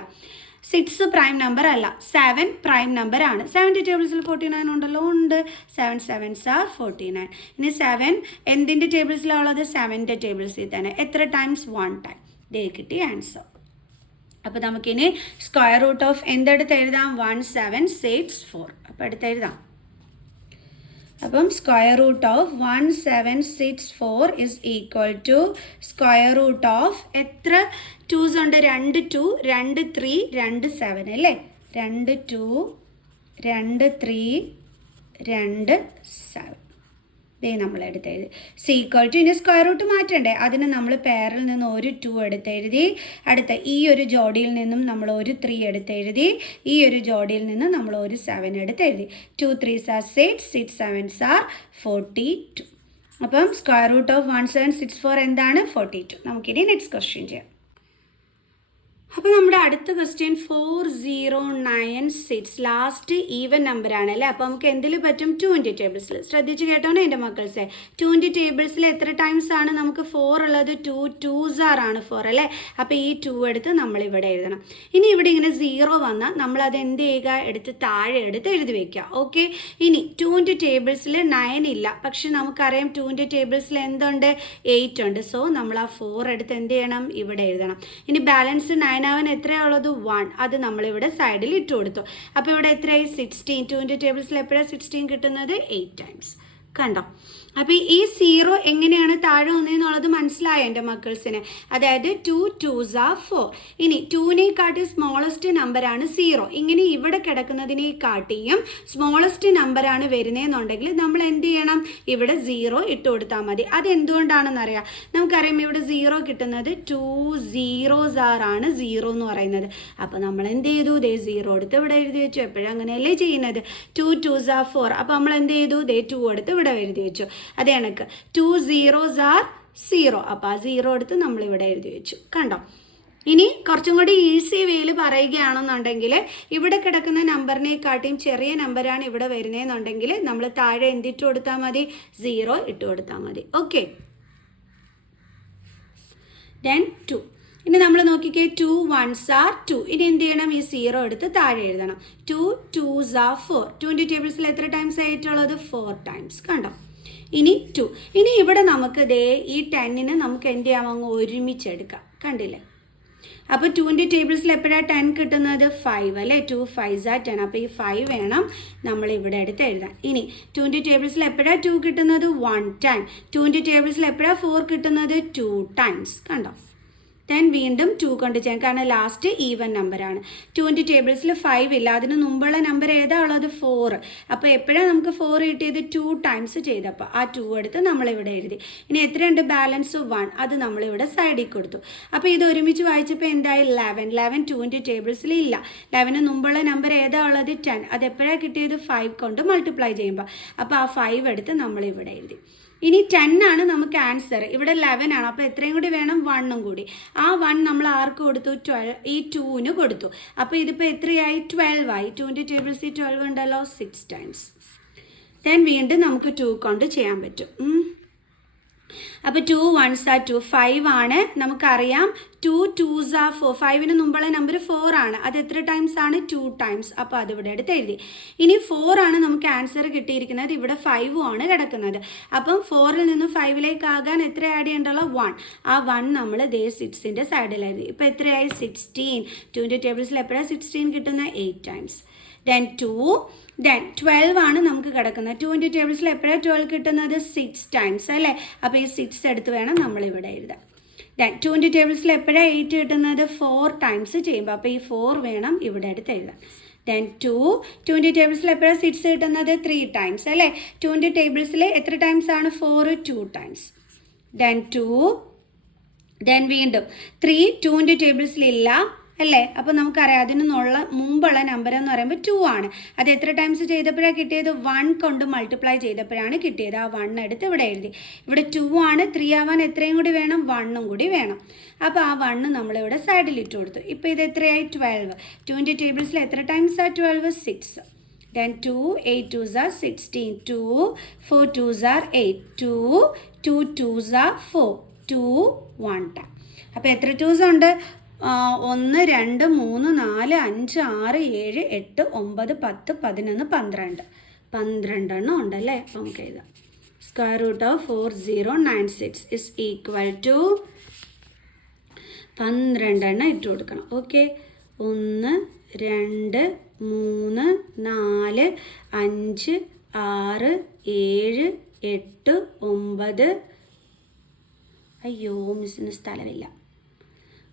6 പ്രൈം നമ്പർ അല്ല, 7 പ്രൈം നമ്പർ ആണ്. 7ൻ്റെ ടേബിൾസിൽ 49 ഉണ്ടല്ലോ, ഉണ്ട്. 7 7s are 49. ഇനി 7 എന്തിൻ്റെ ടേബിൾസിലാണ് ഉള്ളത്? 7ൻ്റെ ടേബിൾസിൽ തന്നെ. എത്ര ടൈംസ്? 1 ടൈം. ദേ കിട്ടി ആൻസർ. അപ്പോൾ നമുക്കിനി സ്ക്വയർ റൂട്ട് ഓഫ് എന്തെടുത്ത് എഴുതാം? 1764. അപ്പോൾ എടുത്ത് എഴുതാം. അപ്പം square root of 1764 is equal to square root of എത്ര 2s ഉണ്ട്? 2 2 2 3 2 7 അല്ലേ. 2 2 2 3 2 7. ദേ നമ്മൾ എടുത്തെഴുതി. സീക്വൽ ടു. ഇനി സ്ക്വയർ റൂട്ട് മാറ്റണ്ടേ? അതിന് നമ്മൾ പെയറിൽ നിന്ന് ഒരു 2 എടുത്തെഴുതി. അടുത്ത ഈ ഒരു ജോഡിയിൽ നിന്നും നമ്മൾ ഒരു 3 എടുത്തെഴുതി. ഈ ഒരു ജോഡിയിൽ നിന്ന് നമ്മൾ ഒരു 7 എടുത്തെഴുതി. 2 3s are 6, 6 7s are 42. അപ്പം സ്ക്വയർ റൂട്ട് ഓഫ് 1764 എന്താണ്? 42. നമുക്കിനി നെക്സ്റ്റ് ക്വസ്റ്റ്യൻ ചെയ്യാം. അപ്പോൾ നമ്മുടെ അടുത്ത ക്വസ്റ്റ്യൻ 4096 ലാസ്റ്റ് ഈവൻ നമ്പറാണ് അല്ലേ. അപ്പോൾ നമുക്ക് എന്തിൽ പറ്റും? 2ൻ്റെ ടേബിൾസിൽ. ശ്രദ്ധിച്ച് കേട്ടോണേ എൻ്റെ മക്കൾസെ. 2ൻ്റെ ടേബിൾസിൽ എത്ര ടൈംസ് ആണ് നമുക്ക് 4 ഉള്ളത്? 2 2s ആണ് 4 അല്ലേ. അപ്പോൾ ഈ 2 എടുത്ത് നമ്മൾ ഇവിടെ എഴുതണം. ഇനി ഇവിടെ ഇങ്ങനെ 0 വന്നാൽ നമ്മളത് എന്ത് ചെയ്യുക? എടുത്ത് താഴെ എടുത്ത് എഴുതി വയ്ക്കുക. ഓക്കെ. ഇനി 2ൻ്റെ ടേബിൾസിൽ 9 ഇല്ല, പക്ഷെ നമുക്കറിയാം 2ൻ്റെ ടേബിൾസിൽ എന്തുണ്ട്? 8 ഉണ്ട്. സോ നമ്മൾ ആ 4 എടുത്ത് എന്ത് ചെയ്യണം? ഇവിടെ എഴുതണം. ഇനി ബാലൻസ് 9 അവൻ എത്രയുള്ളത്? 1. അത് നമ്മളിവിടെ സൈഡിൽ ഇട്ട് കൊടുത്തു. അപ്പോൾ ഇവിടെ എത്രയായി? 16. 2ൻ്റെ ടേബിൾസിൽ എപ്പോഴാണ് 16 കിട്ടുന്നത്? 8 ടൈംസ്. കണ്ടോ? അപ്പോൾ ഈ 0 എങ്ങനെയാണ് താഴെ വന്നതെന്നുള്ളത് മനസ്സിലായോ എൻ്റെ മക്കൾസിന്? അതായത് 2 2s are 4. ഇനി 2നെക്കാട്ടി സ്മോളസ്റ്റ് നമ്പറാണ് 0. ഇങ്ങനെ ഇവിടെ കിടക്കുന്നതിനെക്കാട്ടിയും സ്മോളസ്റ്റ് നമ്പറാണ് വരുന്നതെന്നുണ്ടെങ്കിൽ നമ്മൾ എന്ത് ചെയ്യണം? ഇവിടെ 0 ഇട്ട് കൊടുത്താൽ മതി. അതെന്തുകൊണ്ടാണെന്നറിയാം. നമുക്കറിയാം ഇവിടെ 0 കിട്ടുന്നത് 2 0s ആണ് 0 എന്ന് പറയുന്നത്. അപ്പോൾ നമ്മൾ എന്ത് ചെയ്തു? 0 എടുത്ത് ഇവിടെ എഴുതി വെച്ചു. എപ്പോഴും അങ്ങനെയല്ലേ ചെയ്യുന്നത്? 2 2s are 4. അപ്പോൾ നമ്മൾ എന്ത് ചെയ്തു? 2 എടുത്ത് ഇവിടെ എഴുതി വെച്ചു. അതേ കണക്ക് 2 0s are 0. അപ്പോൾ ആ 0 എടുത്ത് നമ്മളിവിടെ എഴുതി വെച്ചു. കണ്ടോ? ഇനി കുറച്ചും കൂടി ഈസി വേയിൽ പറയുകയാണെന്നുണ്ടെങ്കിൽ ഇവിടെ കിടക്കുന്ന നമ്പറിനെക്കാട്ടിയും ചെറിയ നമ്പറാണ് ഇവിടെ വരുന്നതെന്നുണ്ടെങ്കിൽ നമ്മൾ താഴെ എന്തിട്ട് കൊടുത്താൽ മതി? 0 ഇട്ട് കൊടുത്താൽ മതി. ഓക്കെ. ദെൻ 2. ഇനി നമ്മൾ നോക്കിക്കേ. 2 1s are 2. ഇനി എന്ത് ചെയ്യണം? ഈ 0 എടുത്ത് താഴെ എഴുതണം. 2 2s are 4. 2ൻ്റെ ടേബിൾസിൽ എത്ര ടൈംസ് ആയിട്ടുള്ളത്? 4 ടൈംസ്. കണ്ടോ? ഇനി 2. ഇനി ഇവിടെ നമുക്ക് ഈ 10നെ നമുക്ക് എന്ത് ചെയ്യാം? അങ്ങ് ഒരുമിച്ചെടുക്കാം. കണ്ടില്ലേ? അപ്പോൾ 2ൻ്റെ ടേബിൾസിൽ എപ്പോഴാണ് 10 കിട്ടുന്നത്? 5 അല്ലേ. 2 5s are 10. അപ്പോൾ ഈ 5 വേണം നമ്മൾ ഇവിടെ എടുത്ത് എഴുതാൻ. ഇനി 2ൻ്റെ ടേബിൾസിൽ എപ്പോഴാണ് 2 കിട്ടുന്നത്? 1 ടൈം. 2ൻ്റെ ടേബിൾസിൽ എപ്പോഴാണ് 4 കിട്ടുന്നത്? 2 ടൈംസ്. കണ്ടോ? ദെൻ വീണ്ടും 2 കൊണ്ട് ചെയ്യാം, കാരണം ലാസ്റ്റ് ഈവൻ നമ്പറാണ്. 2ൻ്റെ ടേബിൾസിൽ 5 ഇല്ല, അതിന് മുമ്പുള്ള നമ്പർ ഏതാ ഉള്ളത്? 4. അപ്പോൾ എപ്പോഴാണ് നമുക്ക് 4 കിട്ടിയത്? 2 ടൈംസ് ചെയ്തപ്പോൾ ആ 2 എടുത്ത് നമ്മളിവിടെ എഴുതി. ഇനി എത്രയുണ്ട് ബാലൻസ്? 1. അത് നമ്മളിവിടെ സൈഡിൽ കൊടുത്തു. അപ്പോൾ ഇത് ഒരുമിച്ച് വായിച്ചപ്പോൾ എന്തായി? 11. 11 2ൻ്റെ ടേബിൾസിൽ ഇല്ല. 11ന് മുമ്പുള്ള നമ്പർ ഏതാ ഉള്ളത്? 10. അതെപ്പോഴാണ് കിട്ടിയത്? 5 കൊണ്ട് മൾട്ടിപ്ലൈ ചെയ്യുമ്പോൾ. അപ്പോൾ ആ 5 എടുത്ത് നമ്മളിവിടെ എഴുതി. ഇനി 10 ആണ് നമുക്ക് ആൻസർ. ഇവിടെ 11 ആണ്. അപ്പോൾ എത്രയും കൂടി വേണം? 1ഉം കൂടി. ആ 1 നമ്മൾ ആർക്ക് കൊടുത്തു? 12. ഈ 2ന് കൊടുത്തു. അപ്പോൾ ഇതിപ്പോൾ എത്രയായി? 12 ആയി. 2ൻ്റെ ടേബിൾസിൽ 12 ഉണ്ടല്ലോ, 6 ടൈംസ്. ദെൻ വീണ്ടും നമുക്ക് 2 കൊണ്ട് ചെയ്യാൻ പറ്റും. അപ്പോൾ 2 1s are 2. 5 ആണ്. നമുക്കറിയാം 2 2s are 4. 5ന് മുമ്പുള്ള നമ്പർ 4 ആണ്. അത് എത്ര ടൈംസ് ആണ്? 2 ടൈംസ്. അപ്പോൾ അതിവിടെ എടുത്ത് എഴുതി. ഇനി 4 ആണ് നമുക്ക് ആൻസർ കിട്ടിയിരിക്കുന്നത്. ഇവിടെ 5ഉം ആണ് കിടക്കുന്നത്. അപ്പം 4ൽ നിന്ന് 5ലേക്ക് ആകാൻ എത്ര ആഡ് ചെയ്യേണ്ടല്ലോ? 1. ആ 1 നമ്മൾ 6ൻ്റെ സൈഡിൽ എഴുതി. ഇപ്പോൾ എത്രയായി? 16. 2ൻ്റെ ടേബിൾസിൽ എപ്പോഴാണ് 16 കിട്ടുന്നത്? 8 ടൈംസ്. ദെൻ 2, ദെൻ 12 ആണ് നമുക്ക് കിടക്കുന്നത്. 2 ടേബിൾസിൽ എപ്പോഴാണ് 12 കിട്ടുന്നത്? 6 ടൈംസ് അല്ലേ? അപ്പോൾ ഈ 6 എടുത്ത് വേണം നമ്മളിവിടെ എഴുതാൻ. ദെൻ 2 ടേബിൾസിൽ എപ്പോഴാണ് 8 കിട്ടുന്നത്? 4 ടൈംസ് ചെയ്യുമ്പോൾ, അപ്പോൾ ഈ 4 വേണം ഇവിടെ എടുത്ത് എഴുതാൻ. ദെൻ 2 ടേബിൾസിൽ എപ്പോഴാണ് 6 കിട്ടുന്നത്? 3 ടൈംസ് അല്ലേ? 2 ടേബിൾസിൽ എത്ര ടൈംസ് ആണ്? 4, 2 ടൈംസ്. ദെൻ 2, ദെൻ വീണ്ടും 3 2 ടേബിൾസിലില്ല അല്ലേ? അപ്പോൾ നമുക്കറിയാം അതിനുള്ള മുമ്പുള്ള നമ്പർ എന്ന് പറയുമ്പോൾ 2 ആണ്. അത് എത്ര ടൈംസ് ചെയ്തപ്പോഴാണ് കിട്ടിയത്? 1 കൊണ്ട് മൾട്ടിപ്ലൈ ചെയ്തപ്പോഴാണ് കിട്ടിയത്. ആ 1 എടുത്ത് ഇവിടെ എഴുതി. ഇവിടെ 2 ആണ്, 3 ആവാൻ എത്രയും കൂടി വേണം? 1 കൂടി വേണം. അപ്പോൾ ആ 1 നമ്മളിവിടെ സൈഡിൽ ഇട്ട് കൊടുത്തു. ഇപ്പോൾ ഇത് എത്രയായി? 12. 2 ടേബിൾസിൽ എത്ര ടൈംസ് ആണ് 12? 6. Then 2, 8 2s are 16. 2, 4 2s are 8. 2, 2 2s are 4. 2, 1 time. അപ്പോൾ എത്ര 2s ഉണ്ട്? 1 2 3 4 5 6 7 8 9 10 11 12 12 ഉണ്ടല്ലേ? നമുക്ക് എഴുതാം. Square root of 4096 is equal to 12 ഇട്ട് കൊടുക്കണം. ഓക്കെ, 1 2 3 4 5 6 7 8 9. അയ്യോ, മിസ്സിന് സ്ഥലമില്ല.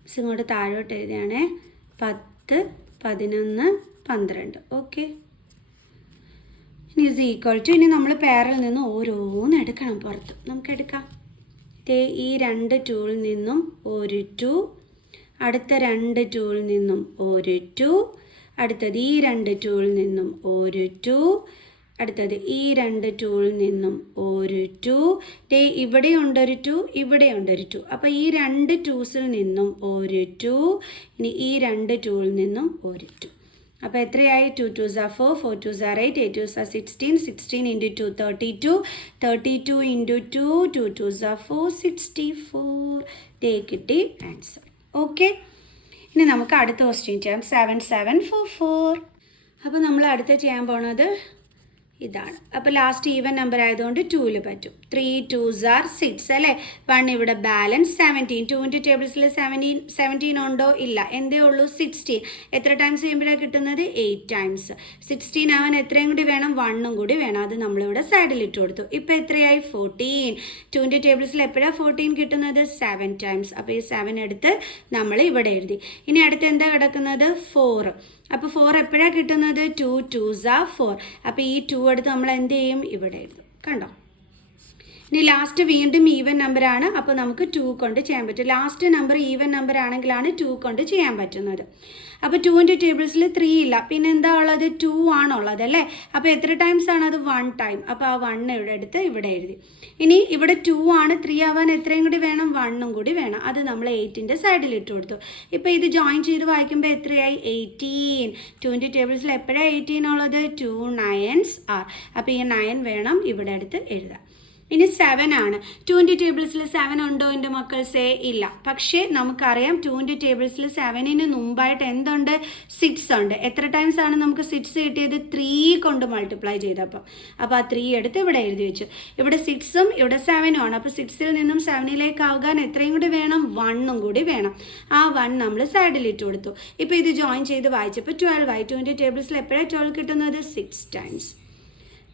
മിസ് ഇങ്ങോട്ട് താഴോട്ട് എഴുതിയാണേ. 10 11 12. ഓക്കെ, ഇനി ഇസ് ഈക്വൽ ടു, ഇനി നമ്മൾ പേരിൽ നിന്ന് ഓരോന്ന് എടുക്കണം പുറത്ത്. നമുക്ക് എടുക്കാം. ഈ 2 2ൽ നിന്നും ഒരു 2, അടുത്ത 2 2ൽ നിന്നും ഒരു 2, അടുത്തത് ഈ 2 2ൽ നിന്നും ഒരു 2, അടുത്തത് ഈ 2 2ൽ നിന്നും ഒരു 2. ഇവിടെ ഉണ്ടൊരു 2, ഇവിടെ ഉണ്ടൊരു 2. അപ്പോൾ ഈ 2 2സിൽ നിന്നും ഒരു 2, ഇനി ഈ 2 2ൽ നിന്നും ഒരു 2. അപ്പോൾ എത്രയായി? 2 2s are 4, 4 2s are 8, 8 2s are 16, 16 into 2 32, 32 into 2, 2 2s are 4, 64. കിട്ടി ആൻസർ. ഓക്കെ, ഇനി നമുക്ക് അടുത്ത ക്വസ്റ്റ്യൻ ചെയ്യാം. 7 7 4 4. അപ്പോൾ നമ്മൾ അടുത്ത ചെയ്യാൻ പോണത് ഇതാണ്. അപ്പോൾ ലാസ്റ്റ് ഈവൻ നമ്പർ ആയതുകൊണ്ട് 2ൽ പറ്റും. 3 2s are 6 അല്ലേ? 1 ഇവിടെ ബാലൻസ് 17. 2 ടേബിൾസിൽ 17 ഉണ്ടോ? ഇല്ല. എന്തേ ഉള്ളൂ? 16. എത്ര ടൈംസ് ചെയ്യുമ്പോഴാണ് കിട്ടുന്നത്? 8 ടൈംസ്. 16 ആവാൻ എത്രയും കൂടി വേണം? 1 കൂടി വേണം. അത് നമ്മളിവിടെ സൈഡിൽ ഇട്ട് കൊടുത്തു. ഇപ്പോൾ എത്രയായി? 14. 2 ടേബിൾസിൽ എപ്പോഴാണ് 14 കിട്ടുന്നത്? 7 ടൈംസ്. അപ്പോൾ ഈ 7 എടുത്ത് നമ്മൾ ഇവിടെ എഴുതി. ഇനി അടുത്ത് എന്താ കിടക്കുന്നത്? 4. അപ്പോൾ 4 എപ്പോഴാണ് കിട്ടുന്നത്? 2 2s are 4. അപ്പോൾ ഈ 2 എടുത്ത് നമ്മൾ എന്ത് ചെയ്യും? ഇവിടെ എഴുതും. കണ്ടോ? ഇനി ലാസ്റ്റ് വീണ്ടും ഈവൻ നമ്പറാണ്. അപ്പോൾ നമുക്ക് 2 കൊണ്ട് ചെയ്യാൻ പറ്റും. ലാസ്റ്റ് നമ്പർ ഈവൻ നമ്പർ ആണെങ്കിലാണ് 2 കൊണ്ട് ചെയ്യാൻ പറ്റുന്നത്. അപ്പോൾ 2 ടേബിൾസിൽ 3 ഇല്ല, പിന്നെ എന്താ ഉള്ളത്? 2 ആണുള്ളത് അല്ലേ? അപ്പോൾ എത്ര ടൈംസ് ആണ് അത്? 1 ടൈം. അപ്പോൾ ആ 1 ഇവിടെ എടുത്ത് ഇവിടെ എഴുതി. ഇനി ഇവിടെ 2 ആണ്, 3 ആവാൻ എത്രയും കൂടി വേണം? 1 കൂടി വേണം. അത് നമ്മൾ 8ൻ്റെ സൈഡിൽ ഇട്ട് കൊടുത്തു. ഇപ്പോൾ ഇത് ജോയിൻ ചെയ്ത് വായിക്കുമ്പോൾ എത്രയായി? 18. 2 ടേബിൾസിൽ എപ്പോഴാണ് 18 ഉള്ളത്? 2 9s are. അപ്പോൾ ഈ 9 വേണം ഇവിടെ എടുത്ത് എഴുതാം. ഇനി 7 ആണ്. 2 ടേബിൾസിൽ 7 ഉണ്ടോ എൻ്റെ മക്കൾ? ഇല്ല. പക്ഷേ നമുക്കറിയാം 2 ടേബിൾസിൽ 7ന് മുമ്പായിട്ട് എന്തുണ്ട്? 6 ഉണ്ട്. എത്ര ടൈംസ് ആണ് നമുക്ക് 6 കിട്ടിയത്? 3 കൊണ്ട് മൾട്ടിപ്ലൈ ചെയ്തപ്പോൾ. അപ്പോൾ ആ 3 എടുത്ത് ഇവിടെ എഴുതി വെച്ചു. ഇവിടെ 6ഉം ഇവിടെ 7ഉം ആണ്. അപ്പോൾ 6ൽ നിന്നും 7ലേക്ക് ആകാൻ എത്രയും കൂടി വേണം? 1 കൂടി വേണം. ആ 1 നമ്മൾ സൈഡിൽ ഇട്ട് കൊടുത്തു. ഇപ്പോൾ ഇത് ജോയിൻ ചെയ്ത് വായിച്ചപ്പോൾ 12 ആയി. 2 ടേബിൾസിൽ എപ്പോഴാണ് 12 കിട്ടുന്നത്? 6 ടൈംസ്.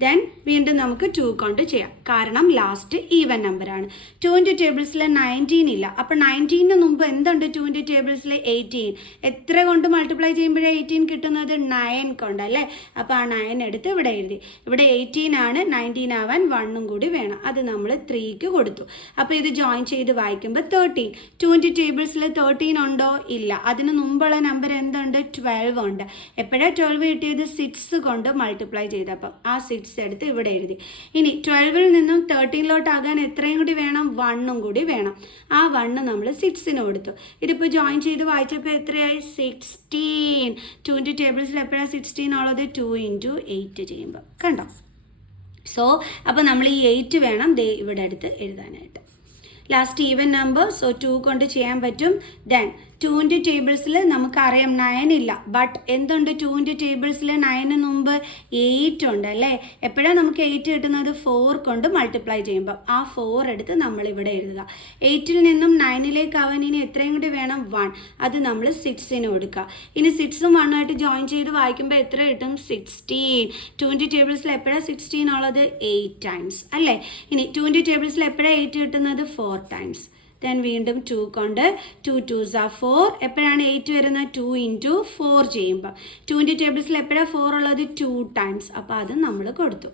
ദെൻ വീണ്ടും നമുക്ക് 2 കൊണ്ട് ചെയ്യാം, കാരണം ലാസ്റ്റ് ഈവൻ നമ്പറാണ്. 2 ടേബിൾസിൽ 19 ഇല്ല. അപ്പോൾ 19ന് മുമ്പ് എന്തുണ്ട്? 2 ടേബിൾസിൽ 18. എത്ര കൊണ്ട് മൾട്ടിപ്ലൈ ചെയ്യുമ്പോഴേ 18 കിട്ടുന്നത്? 9 കൊണ്ടല്ലേ? അപ്പോൾ ആ 9 എടുത്ത് ഇവിടെ എഴുതി. ഇവിടെ 18 ആണ്, 19 ആവാൻ 1 കൂടി വേണം. അത് നമ്മൾ 3ക്ക് കൊടുത്തു. അപ്പോൾ ഇത് ജോയിൻ ചെയ്ത് വായിക്കുമ്പോൾ 13. 2 ടേബിൾസിൽ 13 ഉണ്ടോ? ഇല്ല. അതിന് മുമ്പുള്ള നമ്പർ എന്തുണ്ട്? 12 ഉണ്ട്. എപ്പോഴാണ് 12 കിട്ടിയത്? 6 കൊണ്ട് മൾട്ടിപ്ലൈ ചെയ്തപ്പം. ആ 6 എടുത്ത് ഇവിടെ എഴുതി. ഇനി 12ൽ നിന്നും 13ലോട്ടാകാൻ എത്രയും കൂടി വേണം? 1 കൂടി വേണം. ആ 1 നമ്മൾ 6ന് കൊടുത്തു. ഇതിപ്പോൾ ജോയിൻ ചെയ്ത് വായിച്ചപ്പോൾ എത്രയായി? 16. 2 ടേബിൾസിൽ എപ്പോഴാണ് 16 ഉള്ളത്? 2 into 8 ചെയ്യുമ്പോൾ. കണ്ടോ? സോ അപ്പോൾ നമ്മൾ ഈ 8 വേണം ഇവിടെ അടുത്ത് എഴുതാനായിട്ട്. Last even number. സോ 2 കൊണ്ട് ചെയ്യാൻ പറ്റും. ദെൻ 2ൻ്റെ ടേബിൾസിൽ നമുക്കറിയാം 9 ഇല്ല, ബട്ട് എന്തുണ്ട് 2ൻ്റെ ടേബിൾസിൽ 9 മുമ്പ് 8 ഉണ്ട് അല്ലേ. എപ്പോഴാണ് നമുക്ക് 8 കിട്ടുന്നത്? 4 കൊണ്ട് മൾട്ടിപ്ലൈ ചെയ്യുമ്പോൾ ആ 4 എടുത്ത് നമ്മളിവിടെ എഴുതുക. 8ൽ നിന്നും 9ലേക്ക് ആവാൻ ഇനി എത്രയും കൂടി വേണം? 1. അത് നമ്മൾ 6ന് കൊടുക്കുക. ഇനി 6ഉം 1ആയിട്ട് ജോയിൻ ചെയ്ത് വായിക്കുമ്പോൾ എത്ര കിട്ടും? 16. 2ൻ്റെ ടേബിൾസിൽ എപ്പോഴാണ് 16 ഉള്ളത്? 8 ടൈംസ് അല്ലേ. ഇനി 2ൻ്റെ ടേബിൾസിൽ എപ്പോഴാണ് 8 കിട്ടുന്നത്? 4 ടൈംസ്. ദെൻ വീണ്ടും 2 കൊണ്ട് 2 2s are 4. എപ്പോഴാണ് 8 വരുന്നത്? 2 into 4 ചെയ്യുമ്പോൾ. 2ൻ്റെ ടേബിൾസിൽ എപ്പോഴാണ് 4 ഉള്ളത്? 2 ടൈംസ്. അപ്പോൾ അത് നമ്മൾ കൊടുത്തു.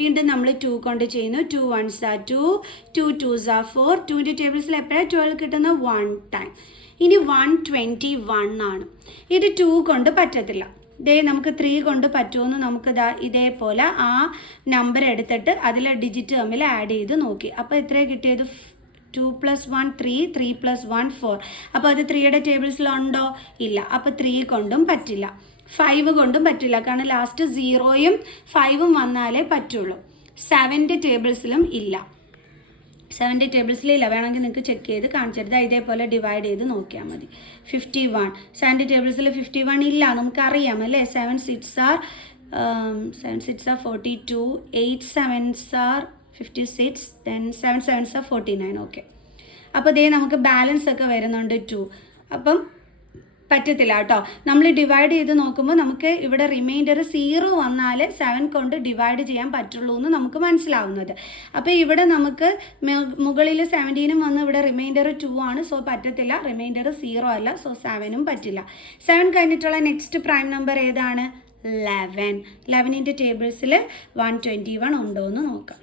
വീണ്ടും നമ്മൾ 2 കൊണ്ട് ചെയ്യുന്നു. 2 1s are 2, 2 2s are 4. 2ൻ്റെ ടേബിൾസിൽ എപ്പോഴാണ് 12 കിട്ടുന്നത്? 1 ടൈം. ഇനി 121 ആണ്. ഇത് 2 കൊണ്ട് പറ്റത്തില്ല. നമുക്ക് 3 കൊണ്ട് പറ്റുമെന്ന് നമുക്ക് ഇതേപോലെ ആ നമ്പർ എടുത്തിട്ട് അതിലെ ഡിജിറ്റ് തമ്മിൽ ആഡ് ചെയ്ത് നോക്കി. അപ്പോൾ എത്രയാണ് കിട്ടിയത്? 2 + 1 3, 3 + 1 4. അപ്പോൾ അത് 3യുടെ ടേബിൾസിലുണ്ടോ? ഇല്ല. അപ്പോൾ 3 കൊണ്ടും പറ്റില്ല, 5 കൊണ്ടും പറ്റില്ല, കാരണം ലാസ്റ്റ് 0യും 5ഉം വന്നാലേ പറ്റുള്ളൂ. 7ൻ്റെ ടേബിൾസിലും ഇല്ല. 7ൻ്റെ ടേബിൾസിലില്ല. വേണമെങ്കിൽ നിങ്ങൾക്ക് ചെക്ക് ചെയ്ത് കാണിച്ചെടുത്താൽ ഇതേപോലെ ഡിവൈഡ് ചെയ്ത് നോക്കിയാൽ മതി. 51. 7ൻ്റെ ടേബിൾസിൽ 51 ഇല്ല, നമുക്കറിയാം അല്ലേ. 7 6 are 42, 8 7s are 56, then 7 7s are 49. Okay. അപ്പോൾ നമുക്ക് ബാലൻസ് ഒക്കെ വരുന്നുണ്ട് 2. അപ്പം പറ്റത്തില്ല കേട്ടോ. നമ്മൾ ഡിവൈഡ് ചെയ്ത് നോക്കുമ്പോൾ നമുക്ക് ഇവിടെ റിമൈൻഡർ 0 വന്നാൽ 7 കൊണ്ട് ഡിവൈഡ് ചെയ്യാൻ പറ്റുള്ളൂ എന്ന് നമുക്ക് മനസ്സിലാവുന്നത്. അപ്പോൾ ഇവിടെ നമുക്ക് മുകളിൽ 17 വന്ന് ഇവിടെ റിമൈൻഡർ 2 ആണ്, സോ പറ്റത്തില്ല. റിമൈൻഡർ 0 അല്ല, സോ 7ഉം പറ്റില്ല. 7 കഴിഞ്ഞിട്ടുള്ള നെക്സ്റ്റ് പ്രൈം നമ്പർ ഏതാണ്? 11. 11ൻ്റെ ടേബിൾസിൽ 121 ഉണ്ടോ എന്ന് നോക്കാം.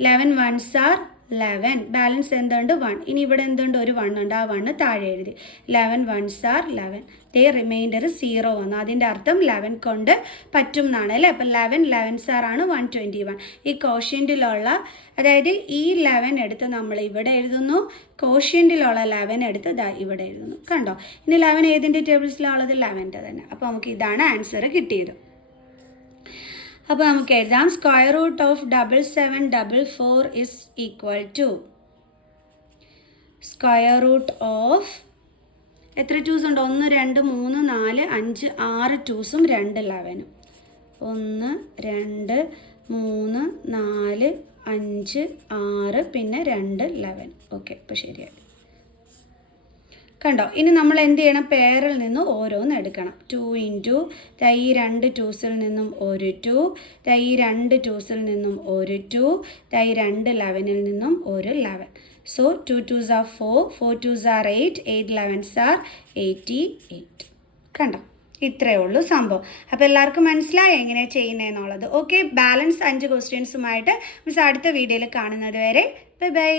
11 1s are 11. ബാലൻസ് എന്തുണ്ട്? 1. ഇനി ഇവിടെ എന്തുണ്ട്? ഒരു 1 ഉണ്ട്, ആ 1 താഴെ എഴുതി. 11 1s are 11. റിമൈൻഡർ 0 വന്നു. അതിൻ്റെ അർത്ഥം 11 കൊണ്ട് പറ്റും എന്നാണ് അല്ലേ. അപ്പം 11 11s are ആണ് 121. ഈ കോഷ്യൻറ്റിലുള്ള, അതായത് ഈ 11 എടുത്ത് നമ്മൾ ഇവിടെ എഴുതുന്നു, കോഷ്യൻറ്റിലുള്ള 11 എടുത്ത് ഇവിടെ എഴുതുന്നു. കണ്ടോ? ഇനി 11 ഏതിൻ്റെ ടേബിൾസിലുള്ളത്? 11ൻ്റെ തന്നെ. അപ്പോൾ നമുക്ക് ഇതാണ് ആൻസർ കിട്ടിയത്. അപ്പോൾ നമുക്ക് എഴുതാം. Square root of 7744 is equal to square root of എത്ര 2s ഉണ്ട്? 1 2 3 4 5 6 2സും 2 11ഉം. 1 2 3 4 5 6 പിന്നെ 2 11. ഓക്കെ, ഇപ്പോൾ ശരിയായി. കണ്ടോ? ഇനി നമ്മൾ എന്ത് ചെയ്യണം? പെയറിൽ നിന്ന് ഓരോന്ന് എടുക്കണം. 2 ഇൻറ്റു ഈ 2 2സിൽ നിന്നും ഒരു 2, ഈ 2 2സിൽ നിന്നും ഒരു 2, ഈ 2 11ൽ നിന്നും ഒരു 11. So 2 2s are 4, 4 2s are 8, 8 11s are 88. കണ്ടോ? ഇത്രയേ ഉള്ളൂ സംഭവം. അപ്പോൾ എല്ലാവർക്കും മനസ്സിലായോ എങ്ങനെയാണ് ചെയ്യുന്നതെന്നുള്ളത്? ഓക്കെ, ബാലൻസ് 5 ക്വസ്റ്റ്യൻസുമായിട്ട് മിസ് അടുത്ത വീഡിയോയിൽ കാണുന്നത് വരെ ബൈ ബൈ.